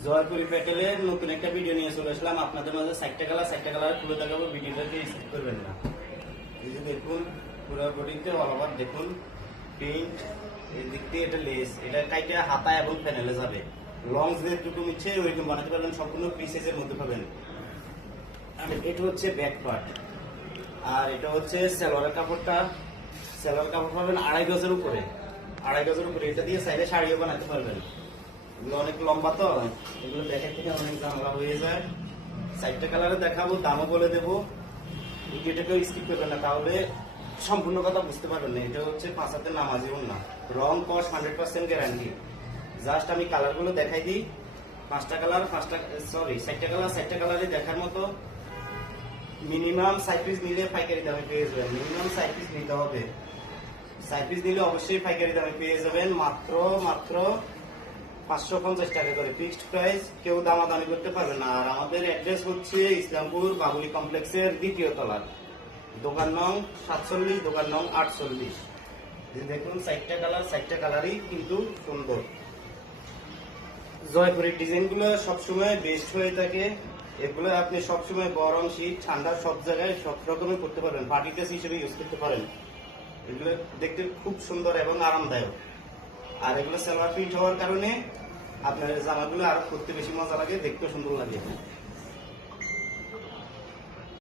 জয়পুরি প্যাটেলের নতুন একটা ভিডিও নিয়ে চলে আসলাম আপনাদের মাঝে। সাইটটা কালার খুলে দেখাবো, ভিডিওটাকে স্কিপ করবেন না। এই যে দেখুন পুরো বডিতে অল ওভার দেখুন প্রিন্ট, এই দিক দিয়ে এটা লেস, এটা কাইটা হাতা এবং প্যানেলে যাবে। লং যেটুকু ইচ্ছে ওইরকম বানাতে পারবেন, সম্পূর্ণ ফ্রি সাইজের মধ্যে পাবেন। আর এটা হচ্ছে ব্যাক পার্ট, আর এটা হচ্ছে সালোয়ারের কাপড়টা। সালোয়ার কাপড় পাবেন 2.5 গজের উপরে, 2.5 গজের উপরে। এটা দিয়ে সাইডে শাড়িও বানাতে পারবেন। এগুলো অনেক লম্বা তো, এগুলো দেখের থেকে অনেক ঝামেলা হয়ে যায়। সাইডটা কালারে দেখাবো, দামও বলে দেবো। ভিডিওটাকেও স্কিপ করবেন না, তাহলে সম্পূর্ণ কথা বুঝতে পারবেন না। এটা হচ্ছে 5 হাতের নামাজি ওড়না, রং কস 100% গ্যারান্টি। জাস্ট আমি কালারগুলো দেখাই দিই। 5টা কালার, 7টা কালারে দেখার মতো। মিনিমাম 6 পিস নিলে পাইকারি দামে পেয়ে যাবেন। মিনিমাম 6 পিস নিতে হবে। 6 পিস নিলে অবশ্যই পাইকারি দামে পেয়ে যাবেন। মাত্র 550 টাকা করে ফিক্সড প্রাইস, কেউ দামাদামি করতে পারবে না। আর আমাদের অ্যাড্রেস হচ্ছে ইসলামপুর বাবুলি কমপ্লেক্সের 2য় তলা, দোকান নং 47, দোকান নং 48। দেখুন 7টা কালারই কিন্তু সুন্দর। জয়পুরের ডিজাইনগুলো সবসময় বেস্ট হয়ে থাকে। এগুলো আপনি সবসময় গরম, শীত, ঠান্ডা সব জায়গায় সব রকমের করতে পারবেন, পার্টি ড্রেস হিসেবে ইউজ করতে পারেন। এগুলো দেখতে খুব সুন্দর এবং আরামদায়ক। আর এগুলো সালোয়ার প্রিন্ট হওয়ার কারণে আপনার জামাগুলো আরো করতে বেশি মজা লাগে, দেখতেও সুন্দর লাগে।